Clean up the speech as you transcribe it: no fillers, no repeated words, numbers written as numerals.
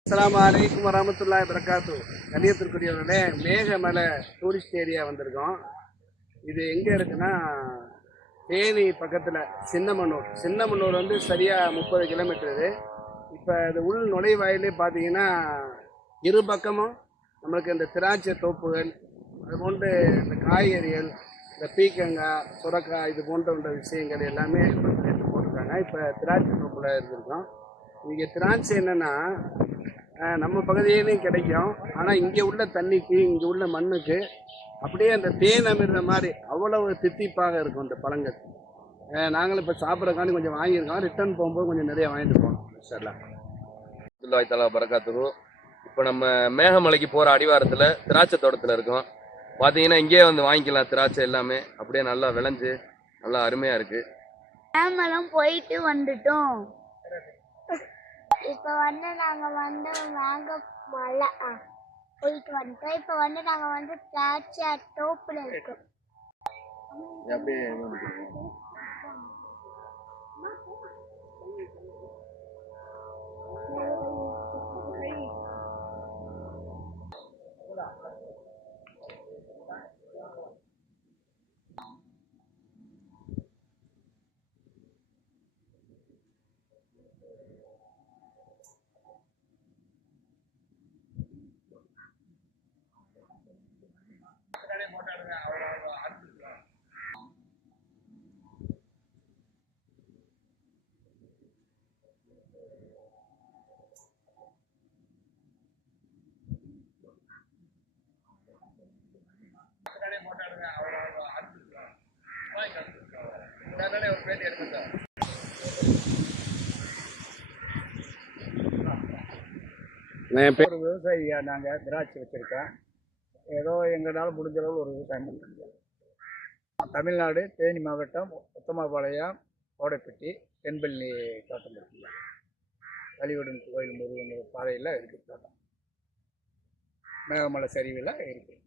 அஸ்ஸலாமு அலைக்கும் வரஹ்மத்துல்லாஹி வபரகாத்து. கண்ணியத்திற்குரியவர்களே, மேகமலை டூரிஸ்ட் ஏரியா வந்திருக்கோம். இது எங்கே இருக்குன்னா தேனி பக்கத்தில் சின்னமனூர் வந்து சரியாக 30 கிலோமீட்டர். இது இப்போ இது உள் நுழைவாயிலே பார்த்தீங்கன்னா இரு பக்கமும் நம்மளுக்கு இந்த திராட்சை தோப்புகள், அது போன்று இந்த காய்கறிகள், இந்த பீக்கங்காய், சுரக்காய், இது போன்ற விஷயங்கள் எல்லாமே போட்டிருக்காங்க. இப்போ திராட்சை தோப்பில் இருந்திருக்கோம். இங்கே திராட்சை என்னென்னா நம்ம பகுதியிலையும் கிடைக்கும். ஆனால் இங்கே உள்ள தண்ணிக்கு, இங்கே உள்ள மண்ணுக்கு அப்படியே அந்த தேன் அமிர்த மாதிரி அவ்வளவு தித்திப்பாக இருக்கும் இந்த பழங்கள். நாங்களும் இப்போ சாப்பிட்றதுக்காண்டி கொஞ்சம் வாங்கியிருக்கோம். ரிட்டர்ன் போகும்போது கொஞ்சம் நிறைய வாங்கிட்டு போகணும் இன்ஷாஅல்லாஹ். அல்லாஹ் தஆலா பரக்காத்துஹு. இப்போ நம்ம மேகமலைக்கு போகிற அடிவாரத்தில் திராட்சை தோட்டத்தில் இருக்கோம். பார்த்தீங்கன்னா இங்கேயே வந்து வாங்கிக்கலாம். திராட்சை எல்லாமே அப்படியே நல்லா விளைஞ்சு நல்லா அருமையாக இருக்குது. மேமலம் போயிட்டு வந்துட்டோம். இப்போ வந்து நாங்கள் வந்து மேங்க மலை போயிட்டு வந்துட்டோம். இப்போ வந்து நாங்கள் வந்து திராட்சை தோப்பில் இருக்கோம். அப்படியே ஒரு விவசாயியா நாங்கள் திராட்சை வச்சுருக்கோம். ஏதோ எங்களால் முடிஞ்ச அளவு ஒரு விவசாயம் பண்ணுறோம். தமிழ்நாடு தேனி மாவட்டம் உத்தமபாளையம் கோடைப்பட்டி தென்பள்ளி தோட்டம் இருக்குல்ல, வழிவிடும் கோயில் முருகன் பாதையில் இருக்குது தோட்டம். மேகமலை சரிவில் இருக்குது.